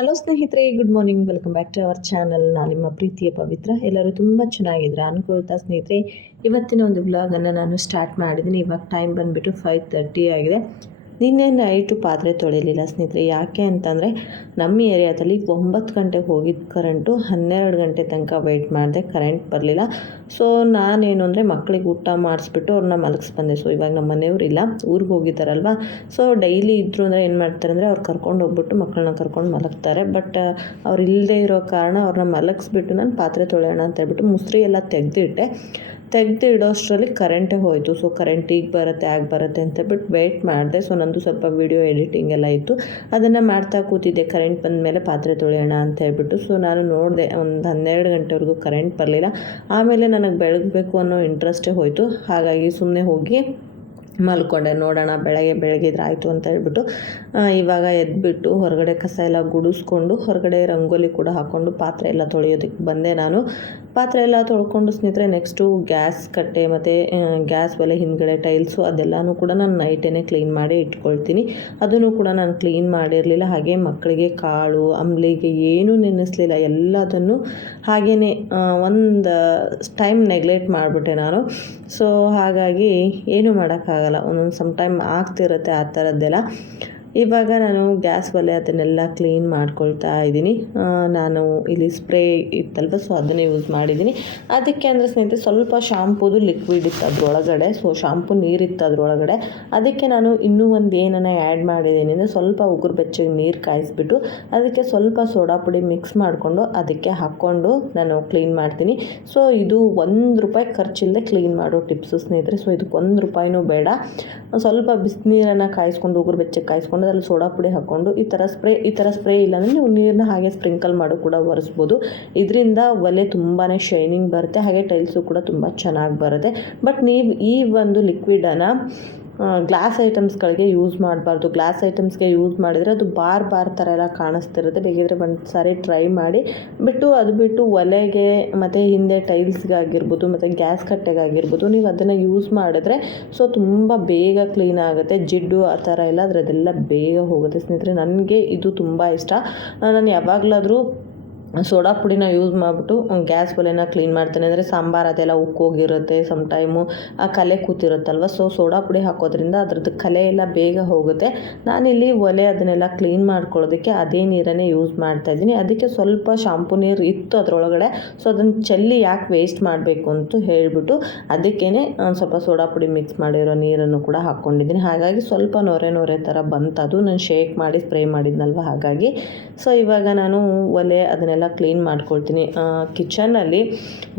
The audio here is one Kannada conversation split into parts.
ಹಲೋ ಸ್ನೇಹಿತರೆ good morning welcome back to our channel ನಾನು ನಿಮ್ಮ ಪ್ರೀತಿಯ ಪವಿತ್ರ. ಎಲ್ಲರೂ ತುಂಬ ಚೆನ್ನಾಗಿದ್ದರೆ ಅನುಕೂಲತಾ ಸ್ನೇಹಿತರೆ, ಇವತ್ತಿನ ಒಂದು ವ್ಲಾಗನ್ನು ನಾನು ಸ್ಟಾರ್ಟ್ ಮಾಡಿದ್ದೀನಿ. ಇವಾಗ ಟೈಮ್ ಬಂದುಬಿಟ್ಟು ಫೈವ್ ತರ್ಟಿ ಆಗಿದೆ. ನಿನ್ನೆ ನೈಟು ಪಾತ್ರೆ ತೊಳಿಲಿಲ್ಲ ಸ್ನೇಹಿತರೆ. ಯಾಕೆ ಅಂತಂದರೆ ನಮ್ಮ ಏರಿಯಾದಲ್ಲಿ ಒಂಬತ್ತು ಗಂಟೆಗೆ ಹೋಗಿದ್ದ ಕರೆಂಟು, ಹನ್ನೆರಡು ಗಂಟೆ ತನಕ ವೆಯ್ಟ್ ಮಾಡಿದೆ ಕರೆಂಟ್ ಬರಲಿಲ್ಲ. ಸೊ ನಾನೇನು ಅಂದರೆ ಮಕ್ಕಳಿಗೆ ಊಟ ಮಾಡಿಸ್ಬಿಟ್ಟು ಅವ್ರನ್ನ ಮಲಗಿಸ್ ಬಂದೆ ಸೊ ಇವಾಗ ನಮ್ಮ ಮನೆಯವರಿಲ್ಲ ಊರಿಗೆ ಹೋಗಿದ್ದಾರಲ್ವ? ಸೊ ಡೈಲಿ ಇದ್ದರು ಅಂದರೆ ಏನು ಮಾಡ್ತಾರೆ ಅಂದರೆ ಅವ್ರು ಕರ್ಕೊಂಡು ಹೋಗ್ಬಿಟ್ಟು ಮಕ್ಕಳನ್ನ ಕರ್ಕೊಂಡು ಮಲಗ್ತಾರೆ. ಬಟ್ ಅವ್ರು ಇಲ್ಲದೆ ಇರೋ ಕಾರಣ ಅವ್ರನ್ನ ಮಲಗಿಸ್ಬಿಟ್ಟು ನಾನು ಪಾತ್ರೆ ತೊಳೆಯೋಣ ಅಂತ ಹೇಳ್ಬಿಟ್ಟು ಮುಸ್ರಿ ಎಲ್ಲ ತೆಗೆದಿಟ್ಟೆ. ತೆಗೆದು ಇಡೋಷ್ಟರಲ್ಲಿ ಕರೆಂಟೇ ಹೋಯಿತು. ಸೊ ಕರೆಂಟ್ ಈಗ ಬರುತ್ತೆ, ಆಗ ಬರುತ್ತೆ ಅಂತ ಬಿಟ್ಟು ವೇಟ್ ಮಾಡಿದೆ. ಸೊ ನಂದು ಸ್ವಲ್ಪ ವೀಡಿಯೋ ಎಡಿಟಿಂಗ್ ಎಲ್ಲ ಇತ್ತು. ಅದನ್ನು ಮಾಡ್ತಾ ಕೂತಿದ್ದೆ. ಕರೆಂಟ್ ಬಂದ ಮೇಲೆ ಪಾತ್ರೆ ತೊಳೆಯೋಣ ಅಂತ ಹೇಳ್ಬಿಟ್ಟು. ಸೊ ನಾನು ನೋಡಿದೆ, ಒಂದು ಹನ್ನೆರಡು ಗಂಟೆವರೆಗೂ ಕರೆಂಟ್ ಬರಲಿಲ್ಲ. ಆಮೇಲೆ ನನಗೆ ಬೆಳಗಬೇಕು ಅನ್ನೋ ಇಂಟ್ರೆಸ್ಟೇ ಹೋಯಿತು. ಹಾಗಾಗಿ ಸುಮ್ಮನೆ ಹೋಗಿ ಮಲ್ಕೊಂಡೆ, ನೋಡೋಣ ಬೆಳಗ್ಗೆ ಬೆಳಗಿದ್ರೆ ಆಯಿತು ಅಂತ ಹೇಳ್ಬಿಟ್ಟು ಇವಾಗ ಎದ್ಬಿಟ್ಟು ಹೊರಗಡೆ ಕಸ ಎಲ್ಲ ಗುಡಿಸ್ಕೊಂಡು ಹೊರಗಡೆ ರಂಗೋಲಿ ಕೂಡ ಹಾಕ್ಕೊಂಡು ಪಾತ್ರೆ ಎಲ್ಲ ತೊಳೆಯೋದಕ್ಕೆ ಬಂದೆ ನಾನು. ಪಾತ್ರೆ ಎಲ್ಲ ತೊಳ್ಕೊಂಡು ಸ್ನೇಹಿತರೆ ನೆಕ್ಸ್ಟು ಗ್ಯಾಸ್ ಕಟ್ಟೆ ಮತ್ತು ಗ್ಯಾಸ್ ಒಲೆ ಹಿಂದ್ಗಡೆ ಟೈಲ್ಸು ಅದೆಲ್ಲನೂ ಕೂಡ ನಾನು ನೈಟೇ ಕ್ಲೀನ್ ಮಾಡಿ ಇಟ್ಕೊಳ್ತೀನಿ. ಅದನ್ನು ಕೂಡ ನಾನು ಕ್ಲೀನ್ ಮಾಡಿರಲಿಲ್ಲ. ಹಾಗೆ ಮಕ್ಕಳಿಗೆ ಕಾಳು, ಅಂಬ್ಲಿಗೆ ಏನೂ ನೆನೆಸಲಿಲ್ಲ. ಎಲ್ಲದನ್ನು ಹಾಗೇ ಒಂದು ಟೈಮ್ ನೆಗ್ಲೆಕ್ಟ್ ಮಾಡಿಬಿಟ್ಟೆ ನಾನು. ಸೊ ಹಾಗಾಗಿ ಏನೂ ಮಾಡೋಕ್ಕಾಗಲ್ಲ. ಒಂದೊಂದು ಸಮ್ ಟೈಮ್ ಆಗ್ತಿರುತ್ತೆ ಆ ಥರದ್ದೆಲ್ಲ ಇವಾಗ ನಾನು ಗ್ಯಾಸ್ ಒಲೆ ಅದನ್ನೆಲ್ಲ ಕ್ಲೀನ್ ಮಾಡ್ಕೊಳ್ತಾ ಇದ್ದೀನಿ. ನಾನು ಇಲ್ಲಿ ಸ್ಪ್ರೇ ಇತ್ತಲ್ವ, ಸೊ ಅದನ್ನೇ ಯೂಸ್ ಮಾಡಿದ್ದೀನಿ. ಅದಕ್ಕೆ ಅಂದರೆ ಸ್ನೇಹಿತರೆ, ಸ್ವಲ್ಪ ಶಾಂಪೂದು ಲಿಕ್ವಿಡ್ ಇತ್ತು ಅದರೊಳಗಡೆ. ಸೊ ಶಾಂಪು ನೀರಿತ್ತು ಅದರೊಳಗಡೆ. ಅದಕ್ಕೆ ನಾನು ಇನ್ನೂ ಒಂದು ಏನನ್ನ ಆ್ಯಡ್ ಮಾಡಿದ್ದೀನಿ ಅಂದರೆ ಸ್ವಲ್ಪ ಉಗುರು ಬೆಚ್ಚಗೆ ನೀರು ಕಾಯಿಸ್ಬಿಟ್ಟು ಅದಕ್ಕೆ ಸ್ವಲ್ಪ ಸೋಡಾ ಪುಡಿ ಮಿಕ್ಸ್ ಮಾಡಿಕೊಂಡು ಅದಕ್ಕೆ ಹಾಕ್ಕೊಂಡು ನಾನು ಕ್ಲೀನ್ ಮಾಡ್ತೀನಿ. ಸೊ ಇದು ಒಂದು ರೂಪಾಯಿ ಖರ್ಚಿಲ್ಲದೆ ಕ್ಲೀನ್ ಮಾಡೋ ಟಿಪ್ಸು ಸ್ನೇಹಿತರೆ. ಸೊ ಇದಕ್ಕೆ ಒಂದು ರೂಪಾಯಿನೂ ಬೇಡ. ಸ್ವಲ್ಪ ಬಿಸಿನೀರನ್ನು ಕಾಯಿಸ್ಕೊಂಡು, ಉಗುರು ಬೆಚ್ಚಗೆ ಕಾಯಿಸ್ಕೊಂಡು ಅದ್ರಲ್ಲಿ ಸೋಡಾ ಪುಡಿ ಹಾಕ್ಕೊಂಡು ಈ ಥರ ಸ್ಪ್ರೇ, ಈ ಥರ ಸ್ಪ್ರೇ ಇಲ್ಲಾಂದರೆ ನೀವು ನೀರನ್ನ ಹಾಗೆ ಸ್ಪ್ರಿಂಕಲ್ ಮಾಡು ಕೂಡ ಒರೆಸ್ಬೋದು. ಇದರಿಂದ ಒಲೆ ತುಂಬಾ ಶೈನಿಂಗ್ ಬರುತ್ತೆ, ಹಾಗೆ ಟೈಲ್ಸು ಕೂಡ ತುಂಬ ಚೆನ್ನಾಗಿ ಬರುತ್ತೆ. ಬಟ್ ನೀವು ಈ ಒಂದು ಲಿಕ್ವಿಡನ್ನು ಗ್ಲಾಸ್ ಐಟಮ್ಸ್ಗಳಿಗೆ ಯೂಸ್ ಮಾಡಬಾರ್ದು. ಗ್ಲಾಸ್ ಐಟಮ್ಸ್ಗೆ ಯೂಸ್ ಮಾಡಿದರೆ ಅದು ಬಾರ್ ಬಾರ್ ಥರ ಎಲ್ಲ ಕಾಣಿಸ್ತಿರುತ್ತೆ. ಬೇಕಿದ್ರೆ ಒಂದು ಸಾರಿ ಟ್ರೈ ಮಾಡಿ. ಬಿಟ್ಟು ಅದು ಬಿಟ್ಟು ಒಲೆಗೆ ಮತ್ತು ಹಿಂದೆ ಟೈಲ್ಸ್ಗಾಗಿರ್ಬೋದು ಮತ್ತು ಗ್ಯಾಸ್ ಕಟ್ಟೆಗಾಗಿರ್ಬೋದು, ನೀವು ಅದನ್ನು ಯೂಸ್ ಮಾಡಿದ್ರೆ ಸೊ ತುಂಬ ಬೇಗ ಕ್ಲೀನ್ ಆಗುತ್ತೆ. ಜಿಡ್ಡು ಆ ಥರ ಎಲ್ಲ ಅದರದೆಲ್ಲ ಬೇಗ ಹೋಗುತ್ತೆ. ಸ್ನೇಹಿತರೆ, ನನಗೆ ಇದು ತುಂಬ ಇಷ್ಟ. ನಾನು ಯಾವಾಗಲಾದರೂ ಸೋಡಾ ಪುಡಿನ ಯೂಸ್ ಮಾಡಿಬಿಟ್ಟು ಗ್ಯಾಸ್ ಒಲೆನ ಕ್ಲೀನ್ ಮಾಡ್ತೇನೆ. ಅಂದರೆ ಸಾಂಬಾರು ಅದೆಲ್ಲ ಉಕ್ಕೋಗಿರುತ್ತೆ ಸಮ್ ಟೈಮು ಆ ಕಲೆ ಕೂತಿರುತ್ತಲ್ವ? ಸೊ ಸೋಡಾ ಪುಡಿ ಹಾಕೋದ್ರಿಂದ ಅದ್ರದ್ದು ಕಲೆ ಎಲ್ಲ ಬೇಗ ಹೋಗುತ್ತೆ. ನಾನಿಲ್ಲಿ ಒಲೆ ಅದನ್ನೆಲ್ಲ ಕ್ಲೀನ್ ಮಾಡ್ಕೊಳ್ಳೋದಕ್ಕೆ ಅದೇ ನೀರನ್ನೇ ಯೂಸ್ ಮಾಡ್ತಾ ಇದ್ದೀನಿ. ಅದಕ್ಕೆ ಸ್ವಲ್ಪ ಶಾಂಪು ನೀರು ಇತ್ತು ಅದರೊಳಗಡೆ. ಸೊ ಅದನ್ನು ಚೆಲ್ಲಿ ಯಾಕೆ ವೇಸ್ಟ್ ಮಾಡಬೇಕು ಅಂತ ಹೇಳಿಬಿಟ್ಟು ಅದಕ್ಕೇ ಸ್ವಲ್ಪ ಸೋಡಾ ಪುಡಿ ಮಿಕ್ಸ್ ಮಾಡಿರೋ ನೀರನ್ನು ಕೂಡ ಹಾಕ್ಕೊಂಡಿದ್ದೀನಿ ಹಾಗಾಗಿ ಸ್ವಲ್ಪ ನೊರೆ ನೊರೆ ಥರ ಬಂತದು. ನಾನು ಶೇಕ್ ಮಾಡಿ ಸ್ಪ್ರೇ ಮಾಡಿದ್ನಲ್ವ? ಹಾಗಾಗಿ. ಸೊ ಇವಾಗ ನಾನು ಒಲೆ ಅದನ್ನೆಲ್ಲ ಕ್ಲೀನ್ ಮಾಡ್ಕೊಳ್ತೀನಿ. ಕಿಚನಲ್ಲಿ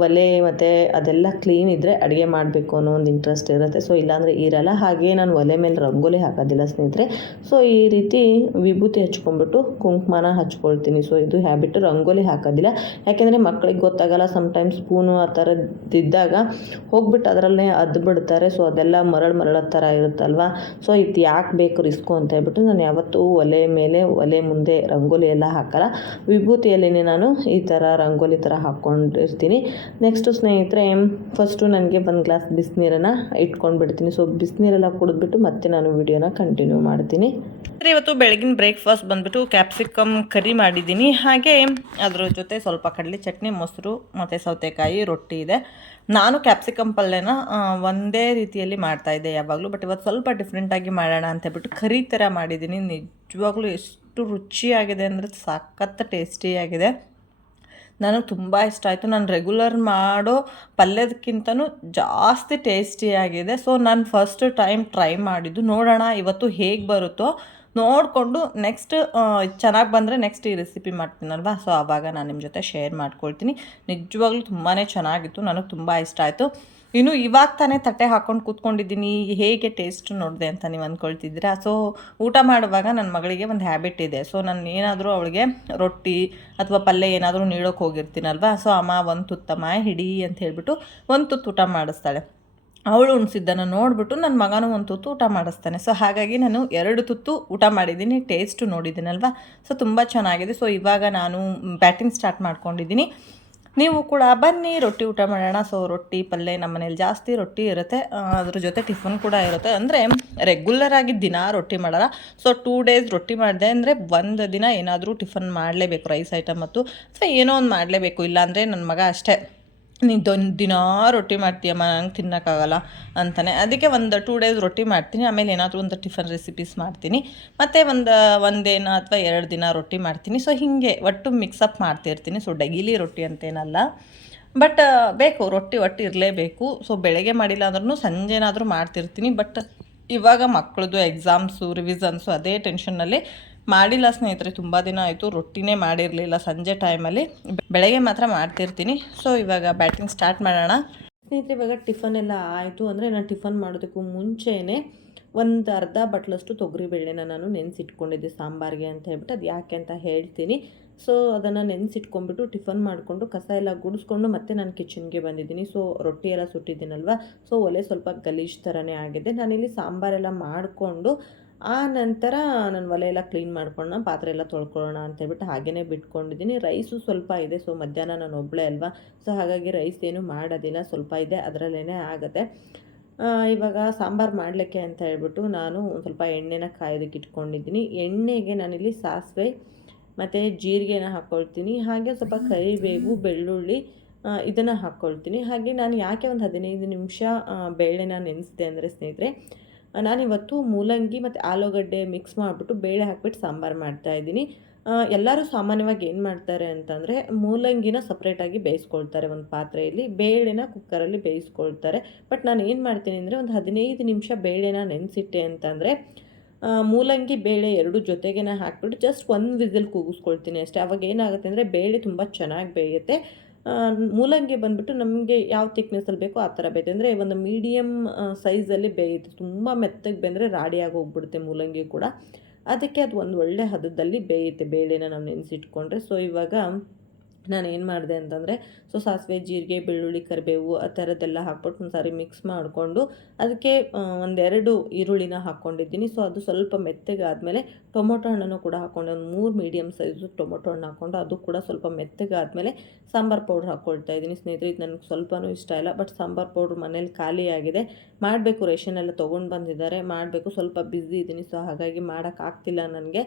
ಒಲೆ ಮತ್ತು ಅದೆಲ್ಲ ಕ್ಲೀನ್ ಇದ್ದರೆ ಅಡುಗೆ ಮಾಡಬೇಕು ಅನ್ನೋ ಒಂದು ಇಂಟ್ರೆಸ್ಟ್ ಇರುತ್ತೆ. ಸೊ ಇಲ್ಲಾಂದರೆ ಇರಲ್ಲ. ಹಾಗೆ ನಾನು ಒಲೆ ಮೇಲೆ ರಂಗೋಲಿ ಹಾಕೋದಿಲ್ಲ ಸ್ನೇಹಿತರೆ. ಸೊ ಈ ರೀತಿ ವಿಭೂತಿ ಹಚ್ಕೊಂಡ್ಬಿಟ್ಟು ಕುಂಕುಮನ ಹಚ್ಕೊಳ್ತೀನಿ. ಸೊ ಇದು ಹ್ಯಾಬಿಟ್ ರಂಗೋಲಿ ಹಾಕೋದಿಲ್ಲ. ಯಾಕೆಂದರೆ ಮಕ್ಕಳಿಗೆ ಗೊತ್ತಾಗಲ್ಲ ಸಮಟೈಮ್ಸ್ ಸ್ಪೂನು ಆ ಥರದ್ದಿದ್ದಾಗ ಹೋಗ್ಬಿಟ್ಟು ಅದರಲ್ಲೇ ಅದ್ದು ಬಿಡ್ತಾರೆ ಸೊ ಅದೆಲ್ಲ ಮರಳು ಮರಳ ಥರ ಇರುತ್ತಲ್ವ? ಸೊ ಇದು ಯಾಕೆ ಬೇಕು ರಿಸ್ಕು ಅಂತ ಹೇಳ್ಬಿಟ್ಟು ನಾನು ಯಾವತ್ತೂ ಒಲೆ ಮೇಲೆ, ಒಲೆ ಮುಂದೆ ರಂಗೋಲಿ ಎಲ್ಲ ಹಾಕಲ್ಲ. ವಿಭೂತಿಯಲ್ಲಿ ನಾನು ಈ ಥರ ರಂಗೋಲಿ ಥರ ಹಾಕ್ಕೊಂಡಿರ್ತೀನಿ. ನೆಕ್ಸ್ಟು ಸ್ನೇಹಿತರೆ ಫಸ್ಟು ನನಗೆ ಒಂದು ಗ್ಲಾಸ್ ಬಿಸಿನೀರನ್ನು ಇಟ್ಕೊಂಡು ಬಿಡ್ತೀನಿ ಸೊ ಬಿಸಿನೀರೆಲ್ಲ ಕುಡಿದ್ಬಿಟ್ಟು ಮತ್ತೆ ನಾನು ವಿಡಿಯೋನ ಕಂಟಿನ್ಯೂ ಮಾಡ್ತೀನಿ. ಇವತ್ತು ಬೆಳಗಿನ ಬ್ರೇಕ್ಫಾಸ್ಟ್ ಬಂದ್ಬಿಟ್ಟು ಕ್ಯಾಪ್ಸಿಕಮ್ ಕರಿ ಮಾಡಿದ್ದೀನಿ. ಹಾಗೆ ಅದ್ರ ಜೊತೆ ಸ್ವಲ್ಪ ಕಡಲೆ ಚಟ್ನಿ, ಮೊಸರು, ಮತ್ತು ಸೌತೆಕಾಯಿ, ರೊಟ್ಟಿ ಇದೆ. ನಾನು ಕ್ಯಾಪ್ಸಿಕಮ್ ಪಲ್ಯನ ಒಂದೇ ರೀತಿಯಲ್ಲಿ ಮಾಡ್ತಾಯಿದ್ದೆ ಯಾವಾಗಲೂ. ಬಟ್ ಇವತ್ತು ಸ್ವಲ್ಪ ಡಿಫ್ರೆಂಟಾಗಿ ಮಾಡೋಣ ಅಂತ ಹೇಳ್ಬಿಟ್ಟು ಕರಿ ಥರ ಮಾಡಿದ್ದೀನಿ. ನಿಜವಾಗ್ಲೂ ಎಷ್ಟು ರುಚಿಯಾಗಿದೆ ಅಂದರೆ ಸಖತ್ ಟೇಸ್ಟಿಯಾಗಿದೆ. ನನಗೆ ತುಂಬ ಇಷ್ಟ ಆಯಿತು. ನಾನು ರೆಗ್ಯುಲರ್ ಮಾಡೋ ಪಲ್ಯದಕ್ಕಿಂತನೂ ಜಾಸ್ತಿ ಟೇಸ್ಟಿಯಾಗಿದೆ. ಸೊ ನಾನು ಫಸ್ಟ್ ಟೈಮ್ ಟ್ರೈ ಮಾಡಿದ್ದು. ನೋಡೋಣ ಇವತ್ತು ಹೇಗೆ ಬರುತ್ತೋ. ನೋಡಿಕೊಂಡು ನೆಕ್ಸ್ಟ್ ಚೆನ್ನಾಗಿ ಬಂದರೆ ನೆಕ್ಸ್ಟ್ ಈ ರೆಸಿಪಿ ಮಾಡ್ತೀನಲ್ವಾ? ಸೊ ಆವಾಗ ನಾನು ನಿಮ್ಮ ಜೊತೆ ಶೇರ್ ಮಾಡ್ಕೊಳ್ತೀನಿ. ನಿಜವಾಗ್ಲೂ ತುಂಬಾ ಚೆನ್ನಾಗಿತ್ತು. ನನಗೆ ತುಂಬ ಇಷ್ಟ ಆಯಿತು. ಇನ್ನು ಇವಾಗ ತಾನೇ ತಟ್ಟೆ ಹಾಕ್ಕೊಂಡು ಕೂತ್ಕೊಂಡಿದ್ದೀನಿ. ಹೇಗೆ ಟೇಸ್ಟ್ ನೋಡಿದೆ ಅಂತ ನೀವು ಅಂದ್ಕೊಳ್ತಿದ್ದೀರಾ ಸೊ ಊಟ ಮಾಡುವಾಗ ನನ್ನ ಮಗಳಿಗೆ ಒಂದು ಹ್ಯಾಬಿಟ್ ಇದೆ. ಸೊ ನಾನು ಏನಾದರೂ ಅವಳಿಗೆ ರೊಟ್ಟಿ ಅಥವಾ ಪಲ್ಯ ಏನಾದರೂ ನೀಡೋಕೆ ಹೋಗಿರ್ತೀನಲ್ವಾ? ಸೊ ಅಮ್ಮ ಒಂದು ತುತ್ತಮ್ಮ ಹಿಡಿ ಅಂತ ಹೇಳಿಬಿಟ್ಟು ಒಂದು ತುತ್ತು ಊಟ ಮಾಡಿಸ್ತಾಳೆ. ಅವಳು ಉಣಿಸಿದ್ದನ್ನು ನೋಡಿಬಿಟ್ಟು ನನ್ನ ಮಗನೂ ಒಂದು ತುತ್ತು ಊಟ ಮಾಡಿಸ್ತಾನೆ. ಸೊ ಹಾಗಾಗಿ ನಾನು ಎರಡು ತುತ್ತು ಊಟ ಮಾಡಿದ್ದೀನಿ ಟೇಸ್ಟು ನೋಡಿದ್ದೀನಲ್ವಾ? ಸೊ ತುಂಬ ಚೆನ್ನಾಗಿದೆ. ಸೊ ಇವಾಗ ನಾನು ಬ್ಯಾಟಿಂಗ್ ಸ್ಟಾರ್ಟ್ ಮಾಡ್ಕೊಂಡಿದ್ದೀನಿ. ನೀವು ಕೂಡ ಬನ್ನಿ, ರೊಟ್ಟಿ ಊಟ ಮಾಡೋಣ. ಸೊ ರೊಟ್ಟಿ ಪಲ್ಯ ನಮ್ಮ ಮನೇಲಿ ಜಾಸ್ತಿ ರೊಟ್ಟಿ ಇರುತ್ತೆ. ಅದ್ರ ಜೊತೆ ಟಿಫನ್ ಕೂಡ ಇರುತ್ತೆ. ಅಂದರೆ ರೆಗ್ಯುಲರ್ ಆಗಿ ದಿನ ರೊಟ್ಟಿ ಮಾಡಲ್ಲ. ಸೊ ಟೂ ಡೇಸ್ ರೊಟ್ಟಿ ಮಾಡಿದೆ ಅಂದರೆ ಒಂದು ದಿನ ಏನಾದರೂ ಟಿಫನ್ ಮಾಡಲೇಬೇಕು ರೈಸ್ ಐಟಮ್ ಮತ್ತು ಅಥವಾ ಏನೋ ಒಂದು ಮಾಡಲೇಬೇಕು. ಇಲ್ಲಾಂದರೆ ನನ್ನ ಮಗ ಅಷ್ಟೇ. ನೀನು ದೊನ್ ರೊಟ್ಟಿ ಮಾಡ್ತೀಯಮ್ಮ ನಂಗೆ ತಿನ್ನೋಕ್ಕಾಗಲ್ಲ ಅಂತಾನೆ. ಅದಕ್ಕೆ ಒಂದು ಟೂ ಡೇಸ್ ರೊಟ್ಟಿ ಮಾಡ್ತೀನಿ. ಆಮೇಲೆ ಏನಾದರೂ ಒಂದು ಟಿಫನ್ ರೆಸಿಪೀಸ್ ಮಾಡ್ತೀನಿ. ಮತ್ತು ಒಂದು, ಒಂದೇನ ಅಥವಾ ಎರಡು ದಿನ ರೊಟ್ಟಿ ಮಾಡ್ತೀನಿ. ಸೊ ಹೀಗೆ ಒಟ್ಟು ಮಿಕ್ಸಪ್ ಮಾಡ್ತಿರ್ತೀನಿ ಸೊ ಡೈಲಿ ರೊಟ್ಟಿ ಅಂತೇನಲ್ಲ. ಬಟ್ ಬೇಕು, ರೊಟ್ಟಿ ಒಟ್ಟು ಇರಲೇಬೇಕು. ಸೊ ಬೆಳಗ್ಗೆ ಮಾಡಿಲ್ಲ ಅಂದ್ರೂ ಸಂಜೆನಾದರೂ ಮಾಡ್ತಿರ್ತೀನಿ. ಬಟ್ ಇವಾಗ ಮಕ್ಕಳದು ಎಕ್ಸಾಮ್ಸು ರಿವಿಸನ್ಸು ಅದೇ ಟೆನ್ಷನ್ನಲ್ಲಿ ಮಾಡಿಲ್ಲ ಸ್ನೇಹಿತರೆ, ತುಂಬ ದಿನ ಆಯಿತು, ರೊಟ್ಟಿನೇ ಮಾಡಿರಲಿಲ್ಲ ಸಂಜೆ ಟೈಮಲ್ಲಿ ಬೆಳಗ್ಗೆ ಮಾತ್ರ ಮಾಡ್ತಿರ್ತೀನಿ. ಸೊ ಇವಾಗ ಬ್ಯಾಟಿಂಗ್ ಸ್ಟಾರ್ಟ್ ಮಾಡೋಣ. ಸ್ನೇಹಿತರೆ, ಇವಾಗ ಟಿಫನ್ ಎಲ್ಲ ಆಯಿತು ಅಂದರೆ ನಾನು ಟಿಫನ್ ಮಾಡೋದಕ್ಕೂ ಮುಂಚೆನೇ ಒಂದು ಅರ್ಧ ಬಟ್ಲಷ್ಟು ತೊಗರಿಬೇಳೆನ ನಾನು ನೆನೆಸಿಟ್ಕೊಂಡಿದ್ದೆ, ಸಾಂಬಾರಿಗೆ ಅಂತ ಹೇಳ್ಬಿಟ್ಟು. ಅದು ಯಾಕೆ ಅಂತ ಹೇಳ್ತೀನಿ. ಸೊ ಅದನ್ನು ನೆನೆಸಿಟ್ಕೊಂಡ್ಬಿಟ್ಟು ಟಿಫನ್ ಮಾಡಿಕೊಂಡು ಕಸ ಎಲ್ಲ ಗುಡಿಸ್ಕೊಂಡು ಮತ್ತೆ ನಾನು ಕಿಚನ್ಗೆ ಬಂದಿದ್ದೀನಿ. ಸೊ ರೊಟ್ಟಿ ಎಲ್ಲ ಸುಟ್ಟಿದ್ದೀನಲ್ವ? ಸೊ ಒಲೆ ಸ್ವಲ್ಪ ಗಲೀಜು ಥರನೇ ಆಗಿದೆ. ನಾನಿಲ್ಲಿ ಸಾಂಬಾರೆಲ್ಲ ಮಾಡಿಕೊಂಡು ಆ ನಂತರ ನಾನು ಒಲೆ ಎಲ್ಲ ಕ್ಲೀನ್ ಮಾಡ್ಕೊಳ್ಳೋಣ ಪಾತ್ರೆ ಎಲ್ಲ ತೊಳ್ಕೊಳ್ಳೋಣ ಅಂತ ಹೇಳ್ಬಿಟ್ಟು ಹಾಗೇ ಬಿಟ್ಕೊಂಡಿದ್ದೀನಿ. ರೈಸು ಸ್ವಲ್ಪ ಇದೆ ಸೊ ಮಧ್ಯಾಹ್ನ ನಾನು ಒಬ್ಬಳೇ ಅಲ್ವಾ? ಸೊ ಹಾಗಾಗಿ ರೈಸ್ ಏನು ಮಾಡೋದಿಲ್ಲ, ಸ್ವಲ್ಪ ಇದೆ ಅದರಲ್ಲೇ ಆಗುತ್ತೆ. ಇವಾಗ ಸಾಂಬಾರು ಮಾಡಲಿಕ್ಕೆ ಅಂತ ಹೇಳ್ಬಿಟ್ಟು ನಾನು ಒಂದು ಸ್ವಲ್ಪ ಎಣ್ಣೆನ ಕಾಯೋದಕ್ಕೆ ಇಟ್ಕೊಂಡಿದ್ದೀನಿ. ಎಣ್ಣೆಗೆ ನಾನಿಲ್ಲಿ ಸಾಸಿವೆ ಮತ್ತು ಜೀರಿಗೆನ ಹಾಕ್ಕೊಳ್ತೀನಿ ಹಾಗೆ ಸ್ವಲ್ಪ ಕರಿಬೇವು, ಬೆಳ್ಳುಳ್ಳಿ ಇದನ್ನು ಹಾಕ್ಕೊಳ್ತೀನಿ ಹಾಗೆ ನಾನು ಯಾಕೆ ಒಂದು ಹದಿನೈದು ನಿಮಿಷ ಬೇಳೆನ ನೆನೆಸಿದೆ ಅಂದರೆ ಸ್ನೇಹಿತರೆ ನಾನಿವತ್ತು ಮೂಲಂಗಿ ಮತ್ತು ಆಲೂಗಡ್ಡೆ ಮಿಕ್ಸ್ ಮಾಡಿಬಿಟ್ಟು ಬೇಳೆ ಹಾಕಿಬಿಟ್ಟು ಸಾಂಬಾರು ಮಾಡ್ತಾಯಿದ್ದೀನಿ ಎಲ್ಲರೂ ಸಾಮಾನ್ಯವಾಗಿ ಏನು ಮಾಡ್ತಾರೆ ಅಂತಂದರೆ ಮೂಲಂಗಿನ ಸಪ್ರೇಟಾಗಿ ಬೇಯಿಸ್ಕೊಳ್ತಾರೆ ಒಂದು ಪಾತ್ರೆಯಲ್ಲಿ. ಬೇಳೆನ ಕುಕ್ಕರಲ್ಲಿ ಬೇಯಿಸ್ಕೊಳ್ತಾರೆ. ಬಟ್ ನಾನು ಏನು ಮಾಡ್ತೀನಿ ಅಂದರೆ ಒಂದು ಹದಿನೈದು ನಿಮಿಷ ಬೇಳೆನ ನೆನೆಸಿಟ್ಟೆ ಅಂತಂದರೆ ಮೂಲಂಗಿ ಬೇಳೆ ಎರಡು ಜೊತೆಗೇನೆ ಹಾಕ್ಬಿಟ್ಟು ಜಸ್ಟ್ ಒಂದು ವಿಸಿಲ್ ಕೂಗಿಸ್ಕೊಳ್ತೀನಿ ಅಷ್ಟೇ. ಅವಾಗ ಏನಾಗುತ್ತೆ ಅಂದರೆ ಬೇಳೆ ತುಂಬ ಚೆನ್ನಾಗಿ ಬೇಯುತ್ತೆ. ಮೂಲಂಗಿ ಬಂದ್ಬಿಟ್ಟು ನಮಗೆ ಯಾವ ತಿಕ್ನೆಸ್ಸಲ್ಲಿ ಬೇಕೋ ಆ ಥರ ಬೇಯುತ್ತೆ ಅಂದರೆ ಒಂದು ಮೀಡಿಯಮ್ ಸೈಜಲ್ಲಿ ಬೇಯುತ್ತೆ ತುಂಬ ಮೆತ್ತಗೆ ಬೆಂದರೆ ರಾಡಿಯಾಗಿ ಹೋಗ್ಬಿಡುತ್ತೆ ಮೂಲಂಗಿ ಕೂಡ. ಅದಕ್ಕೆ ಅದು ಒಂದು ಒಳ್ಳೆ ಹದದಲ್ಲಿ ಬೇಯುತ್ತೆ ಬೇಳೆನ ನಾವು ನೆನೆಸಿಟ್ಕೊಂಡ್ರೆ. ಸೊ ಇವಾಗ ನಾನು ಏನು ಮಾಡಿದೆ ಅಂತಂದರೆ, ಸೊ ಸಾಸಿವೆ, ಜೀರಿಗೆ, ಬೆಳ್ಳುಳ್ಳಿ, ಕರಿಬೇವು ಆ ಥರದ್ದೆಲ್ಲ ಹಾಕ್ಬಿಟ್ಟು ಒಂದು ಸಾರಿ ಮಿಕ್ಸ್ ಮಾಡಿಕೊಂಡು ಅದಕ್ಕೆ ಒಂದೆರಡು ಈರುಳ್ಳಿನ ಹಾಕ್ಕೊಂಡಿದ್ದೀನಿ ಸೊ ಅದು ಸ್ವಲ್ಪ ಮೆತ್ತಗೆ ಆದಮೇಲೆ ಟೊಮೊಟೊ ಹಣ್ಣನ್ನು ಕೂಡ ಹಾಕ್ಕೊಂಡು ಒಂದು ಮೂರು ಮೀಡಿಯಮ್ ಸೈಜು ಟೊಮೊಟೊ ಹಣ್ಣು ಹಾಕ್ಕೊಂಡು ಅದು ಕೂಡ ಸ್ವಲ್ಪ ಮೆತ್ತಗೆ ಆದಮೇಲೆ ಸಾಂಬಾರು ಪೌಡ್ರ್ ಹಾಕ್ಕೊಳ್ತಾ ಇದ್ದೀನಿ. ಸ್ನೇಹಿತರೆ, ಇದು ನನಗೆ ಸ್ವಲ್ಪನೂ ಇಷ್ಟ ಇಲ್ಲ ಬಟ್ ಸಾಂಬಾರು ಪೌಡ್ರ್ ಮನೇಲಿ ಖಾಲಿಯಾಗಿದೆ ಮಾಡಬೇಕು ರೇಷನ್ ಎಲ್ಲ ತೊಗೊಂಡು ಬಂದಿದ್ದಾರೆ. ಮಾಡಬೇಕು, ಸ್ವಲ್ಪ ಬ್ಯುಸಿ ಇದ್ದೀನಿ, ಸೊ ಹಾಗಾಗಿ ಮಾಡೋಕ್ಕಾಗ್ತಿಲ್ಲ ನನಗೆ.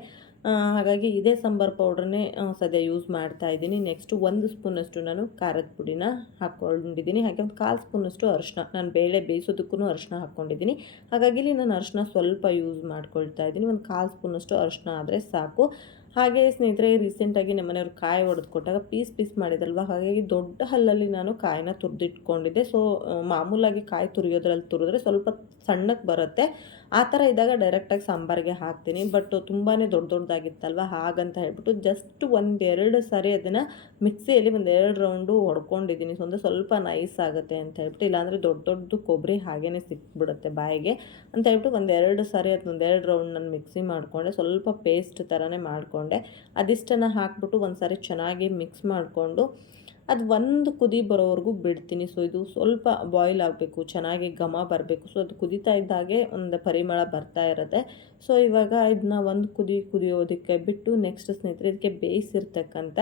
ಹಾಗಾಗಿ ಇದೇ ಸಾಂಬಾರು ಪೌಡ್ರನ್ನೇ ಸದ್ಯ ಯೂಸ್ ಮಾಡ್ತಾ ಇದ್ದೀನಿ. ನೆಕ್ಸ್ಟು ಒಂದು ಸ್ಪೂನಷ್ಟು ನಾನು ಖಾರದ ಪುಡಿನ ಹಾಕ್ಕೊಂಡಿದ್ದೀನಿ. ಹಾಗೆ ಒಂದು ಕಾಲು ಸ್ಪೂನಷ್ಟು ಅರಿಶಿನ. ನಾನು ಬೇಳೆ ಬೇಯಿಸೋದಕ್ಕೂ ಅರಿಶಿನ ಹಾಕ್ಕೊಂಡಿದ್ದೀನಿ. ಹಾಗಾಗಿ ಇಲ್ಲಿ ನಾನು ಅರಿಶಿನ ಸ್ವಲ್ಪ ಯೂಸ್ ಮಾಡ್ಕೊಳ್ತಾ ಇದ್ದೀನಿ. ಒಂದು ಕಾಲು ಸ್ಪೂನಷ್ಟು ಅರಿಶಿನ ಆದರೆ ಸಾಕು. ಹಾಗೆ ಸ್ನೇಹಿತರೆ ರೀಸೆಂಟಾಗಿ ನಮ್ಮ ಮನೆಯವರು ಕಾಯಿ ಹೊಡೆದು ಕೊಟ್ಟಾಗ ಪೀಸ್ ಪೀಸ್ ಮಾಡಿದಲ್ವ ಹಾಗಾಗಿ ದೊಡ್ಡ ಹಲ್ಲಲ್ಲಿ ನಾನು ಕಾಯಿನ ತುರಿದಿಟ್ಕೊಂಡಿದ್ದೆ. ಸೊ ಮಾಮೂಲಾಗಿ ಕಾಯಿ ತುರಿಯೋದ್ರಲ್ಲಿ ತುರಿದ್ರೆ ಸ್ವಲ್ಪ ಸಣ್ಣಕ್ಕೆ ಬರುತ್ತೆ. ಆ ಥರ ಇದ್ದಾಗ ಡೈರೆಕ್ಟಾಗಿ ಸಾಂಬಾರಿಗೆ ಹಾಕ್ತೀನಿ. ಬಟ್ ತುಂಬಾ ದೊಡ್ಡ ದೊಡ್ಡದಾಗಿತ್ತಲ್ವ? ಹಾಗಂತ ಹೇಳ್ಬಿಟ್ಟು ಜಸ್ಟ್ ಒಂದೆರಡು ಸಾರಿ ಅದನ್ನು ಮಿಕ್ಸಿಯಲ್ಲಿ ಒಂದೆರಡು ರೌಂಡು ಹೊಡ್ಕೊಂಡಿದ್ದೀನಿ ಅಂದರೆ ಸ್ವಲ್ಪ ನೈಸ್ ಆಗುತ್ತೆ ಅಂತ ಹೇಳ್ಬಿಟ್ಟು. ಇಲ್ಲಾಂದರೆ ದೊಡ್ಡ ದೊಡ್ಡದು ಕೊಬ್ಬರಿ ಹಾಗೇ ಸಿಕ್ಬಿಡುತ್ತೆ ಬಾಯಿಗೆ ಅಂತ ಹೇಳ್ಬಿಟ್ಟು ಒಂದೆರಡು ಸಾರಿ ಅದನ್ನೊಂದೆರಡು ರೌಂಡ್ ನಾನು ಮಿಕ್ಸಿ ಮಾಡಿಕೊಂಡೆ. ಸ್ವಲ್ಪ ಪೇಸ್ಟ್ ಥರನೇ ಮಾಡಿಕೊಂಡೆ. ಅದಿಷ್ಟನ್ನು ಹಾಕ್ಬಿಟ್ಟು ಒಂದು ಸಾರಿ ಚೆನ್ನಾಗಿ ಮಿಕ್ಸ್ ಮಾಡಿಕೊಂಡು ಅದು ಒಂದು ಕುದಿ ಬರೋವರೆಗೂ ಬಿಡ್ತೀನಿ. ಸೊ ಇದು ಸ್ವಲ್ಪ ಬಾಯ್ಲ್ ಆಗಬೇಕು, ಚೆನ್ನಾಗಿ ಘಮ ಬರಬೇಕು. ಸೊ ಅದು ಕುದೀತಾ ಇದ್ದಾಗೆ ಒಂದು ಪರಿಮಳ ಬರ್ತಾ ಇರುತ್ತೆ. ಸೊ ಇವಾಗ ಇದನ್ನ ಒಂದು ಕುದಿ ಕುದಿಯೋದಕ್ಕೆ ಬಿಟ್ಟು ನೆಕ್ಸ್ಟ್ ಸ್ನೇಹಿತರೆ ಇದಕ್ಕೆ ಬೇಯಿಸಿರ್ತಕ್ಕಂಥ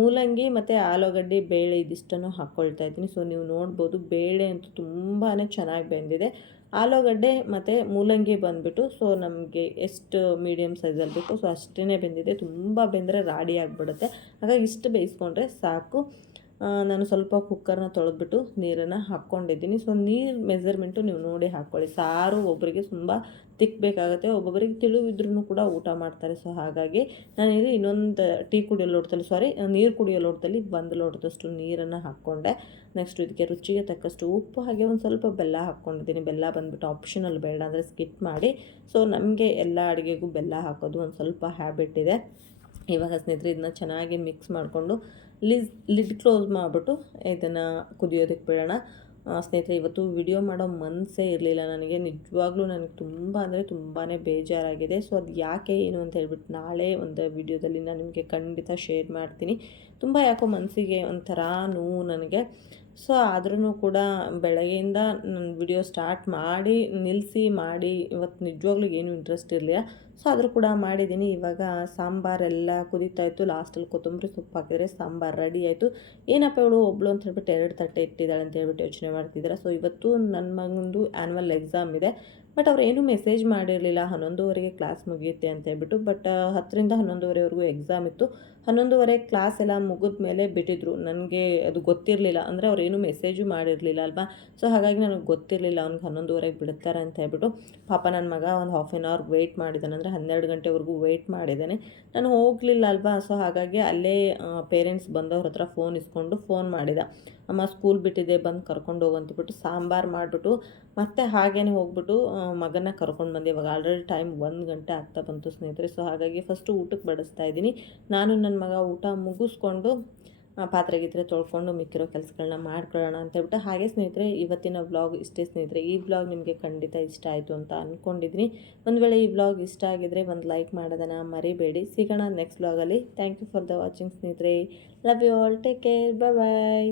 ಮೂಲಂಗಿ ಮತ್ತು ಆಲೂಗಡ್ಡೆ ಬೇಳೆ ಇದಿಷ್ಟನ್ನು ಹಾಕ್ಕೊಳ್ತಾ ಇದ್ದೀನಿ. ಸೊ ನೀವು ನೋಡ್ಬೋದು, ಬೇಳೆ ಅಂತೂ ತುಂಬಾ ಚೆನ್ನಾಗಿ ಬೆಂದಿದೆ. ಆಲೂಗಡ್ಡೆ ಮತ್ತು ಮೂಲಂಗಿ ಬಂದುಬಿಟ್ಟು ಸೊ ನಮಗೆ ಎಷ್ಟು ಮೀಡಿಯಮ್ ಸೈಜಲ್ಲಿ ಬೇಕು ಸೊ ಅಷ್ಟೇ ಬೆಂದಿದೆ. ತುಂಬ ಬೆಂದರೆ ರಾಡಿ ಆಗಿಬಿಡುತ್ತೆ. ಹಾಗಾಗಿ ಇಷ್ಟು ಬೇಯಿಸ್ಕೊಂಡ್ರೆ ಸಾಕು. ನಾನು ಸ್ವಲ್ಪ ಕುಕ್ಕರ್ನ ತೊಳೆದ್ಬಿಟ್ಟು ನೀರನ್ನು ಹಾಕ್ಕೊಂಡಿದ್ದೀನಿ. ಸೊ ನೀರು ಮೆಸರ್ಮೆಂಟು ನೀವು ನೋಡಿ ಹಾಕ್ಕೊಳ್ಳಿ ಸಾರು ಒಬ್ಬರಿಗೆ ತುಂಬ ತಿಕ್ಕಬೇಕಾಗತ್ತೆ ಒಬ್ಬೊಬ್ಬರಿಗೆ ತಿಳಿವಿದ್ರೂ ಕೂಡ ಊಟ ಮಾಡ್ತಾರೆ. ಸೊ ಹಾಗಾಗಿ ನಾನಿಲ್ಲಿ ಇನ್ನೊಂದು ಟೀ ಕುಡಿಯೋ ಲೋಟದಲ್ಲಿ ಸಾರಿ ನೀರು ಕುಡಿಯೋ ಲೋಟದಲ್ಲಿ ಒಂದು ಲೋಟದಷ್ಟು ನೀರನ್ನು ಹಾಕ್ಕೊಂಡೆ. ನೆಕ್ಸ್ಟ್ ಇದಕ್ಕೆ ರುಚಿಗೆ ತಕ್ಕಷ್ಟು ಉಪ್ಪು, ಹಾಗೆ ಒಂದು ಸ್ವಲ್ಪ ಬೆಲ್ಲ ಹಾಕ್ಕೊಂಡಿದ್ದೀನಿ. ಬೆಲ್ಲ ಬಂದುಬಿಟ್ಟು ಆಪ್ಷನಲ್ ಬೇಡ ಅಂದರೆ ಸ್ಕಿಪ್ ಮಾಡಿ. ಸೊ ನಮಗೆ ಎಲ್ಲ ಅಡುಗೆಗೂ ಬೆಲ್ಲ ಹಾಕೋದು ಒಂದು ಸ್ವಲ್ಪ ಹ್ಯಾಬಿಟ್ ಇದೆ. ಇವಾಗ ಸ್ನೇಹಿತರೆ ಇದನ್ನ ಚೆನ್ನಾಗಿ ಮಿಕ್ಸ್ ಮಾಡಿಕೊಂಡು ಲಿಸ್ ಲಿಡ್ ಕ್ಲೋಸ್ ಮಾಡಿಬಿಟ್ಟು ಇದನ್ನು ಕುದಿಯೋದಕ್ಕೆ ಬಿಡೋಣ. ಸ್ನೇಹಿತರೆ, ಇವತ್ತು ವಿಡಿಯೋ ಮಾಡೋ ಮನಸ್ಸೇ ಇರಲಿಲ್ಲ ನನಗೆ. ನಿಜವಾಗ್ಲೂ ನನಗೆ ತುಂಬ ಅಂದರೆ ತುಂಬಾ ಬೇಜಾರಾಗಿದೆ. ಸೊ, ಅದು ಯಾಕೆ ಏನು ಅಂತ ಹೇಳ್ಬಿಟ್ಟು ನಾಳೆ ಒಂದು ವಿಡಿಯೋದಲ್ಲಿ ನಾನು ನಿಮಗೆ ಖಂಡಿತ ಶೇರ್ ಮಾಡ್ತೀನಿ. ತುಂಬ ಯಾಕೋ ಮನಸ್ಸಿಗೆ ಒಂಥರ ನೋವು ನನಗೆ. ಸೊ ಆದ್ರೂ ಕೂಡ ಬೆಳಗ್ಗೆಯಿಂದ ನಾನು ವಿಡಿಯೋ ಸ್ಟಾರ್ಟ್ ಮಾಡಿ, ನಿಲ್ಲಿಸಿ, ಮಾಡಿ. ಇವತ್ತು ನಿಜವಾಗ್ಲೂ ಏನು ಇಂಟ್ರೆಸ್ಟ್ ಇರಲಿಲ್ಲ. ಸೊ ಆದರೂ ಕೂಡ ಮಾಡಿದ್ದೀನಿ ಇವಾಗ ಸಾಂಬಾರೆಲ್ಲ ಕುದೀತಾ ಇತ್ತು ಲಾಸ್ಟಲ್ಲಿ ಕೊತ್ತಂಬರಿ ಸೊಪ್ಪು ಹಾಕಿದರೆ ಸಾಂಬಾರು ರೆಡಿ ಆಯಿತು. ಏನಪ್ಪ ಇವಳು ಒಬ್ಳು ಅಂತ ಹೇಳ್ಬಿಟ್ಟು ಎರಡು ತಟ್ಟೆ ಇಟ್ಟಿದ್ದಾಳೆ ಅಂತ ಹೇಳ್ಬಿಟ್ಟು ಯೋಚನೆ ಮಾಡ್ತಿದ್ದಾರೆ? ಸೊ ಇವತ್ತು ನನ್ನ ಮಗಂದು ಆ್ಯನ್ವಲ್ ಎಕ್ಸಾಮ್ ಇದೆ. ಬಟ್ ಅವ್ರು ಏನೂ ಮೆಸೇಜ್ ಮಾಡಿರಲಿಲ್ಲ. ಹನ್ನೊಂದುವರೆಗೆ ಕ್ಲಾಸ್ ಮುಗಿಯುತ್ತೆ ಅಂತ ಹೇಳ್ಬಿಟ್ಟು. ಬಟ್ ಹತ್ತರಿಂದ ಹನ್ನೊಂದುವರೆವರೆಗೂ ಎಕ್ಸಾಮ್ ಇತ್ತು. ಹನ್ನೊಂದುವರೆ ಕ್ಲಾಸ್ ಎಲ್ಲ ಮುಗಿದ ಮೇಲೆ ಬಿಟ್ಟಿದ್ರು. ನನಗೆ ಅದು ಗೊತ್ತಿರಲಿಲ್ಲ. ಅಂದರೆ ಅವರೇನು ಮೆಸೇಜು ಮಾಡಿರಲಿಲ್ಲ ಅಲ್ವಾ? ಸೊ ಹಾಗಾಗಿ ನನಗೆ ಗೊತ್ತಿರಲಿಲ್ಲ. ಅವ್ನಿಗೆ ಹನ್ನೊಂದುವರೆಗೆ ಬಿಡ್ತಾರೆ ಅಂತ ಹೇಳ್ಬಿಟ್ಟು. ಪಾಪ ನನ್ನ ಮಗ ಒಂದು ಹಾಫ್ ಆನ್ ಅವರ್ ವೆಯ್ಟ್ ಮಾಡಿದ್ದಾನೆ ಅಂದರೆ ಹನ್ನೆರಡು ಗಂಟೆವರೆಗೂ ವೆಯ್ಟ್ ಮಾಡಿದ್ದೇನೆ. ನಾನು ಹೋಗಲಿಲ್ಲ ಅಲ್ವಾ? ಸೊ ಹಾಗಾಗಿ ಅಲ್ಲೇ ಪೇರೆಂಟ್ಸ್ ಬಂದವ್ರ ಹತ್ರ ಫೋನ್ ಇಸ್ಕೊಂಡು ಫೋನ್ ಮಾಡಿದ. ಅಮ್ಮ ಸ್ಕೂಲ್ ಬಿಟ್ಟಿದೆ, ಬಂದು ಕರ್ಕೊಂಡು ಹೋಗು ಅಂತಬಿಟ್ಟು ಸಾಂಬಾರು ಮಾಡಿಬಿಟ್ಟು ಮತ್ತೆ ಹಾಗೇನೆ ಹೋಗ್ಬಿಟ್ಟು ಮಗನ ಕರ್ಕೊಂಡು ಬಂದೆ. ಇವಾಗ ಆಲ್ರೆಡಿ ಟೈಮ್ ಒಂದು ಗಂಟೆ ಆಗ್ತಾ ಬಂತು ಸ್ನೇಹಿತರೆ. ಸೊ ಹಾಗಾಗಿ ಫಸ್ಟು ಊಟಕ್ಕೆ ಬಡಿಸ್ತಾ ಇದ್ದೀನಿ. ನಾನು ನನ್ನ ಮಗ ಊಟ ಮುಗಿಸ್ಕೊಂಡು ಪಾತ್ರೆ ಗೀತ್ರೆ ತೊಳ್ಕೊಂಡು ಮಿಕ್ಕಿರೋ ಕೆಲಸಗಳನ್ನ ಮಾಡ್ಕೊಳ್ಳೋಣ ಅಂತ ಹೇಳ್ಬಿಟ್ಟು ಹಾಗೆ ಸ್ನೇಹಿತರೆ, ಇವತ್ತಿನ ವ್ಲಾಗ್ ಇಷ್ಟೇ ಸ್ನೇಹಿತರೆ. ಈ ವ್ಲಾಗ್ ನಿಮಗೆ ಖಂಡಿತ ಇಷ್ಟ ಆಯಿತು ಅಂತ ಅಂದ್ಕೊಂಡಿದ್ದೀನಿ ಒಂದು ವೇಳೆ ಈ ವ್ಲಾಗ್ ಇಷ್ಟ ಆಗಿದ್ರೆ ಒಂದು ಲೈಕ್ ಮಾಡೋದನ್ನು ಮರಿಬೇಡಿ. ಸಿಗೋಣ ನೆಕ್ಸ್ಟ್ ವ್ಲಾಗಲ್ಲಿ thank you for the watching ಸ್ನೇಹಿತರೆ. Love you all take care bye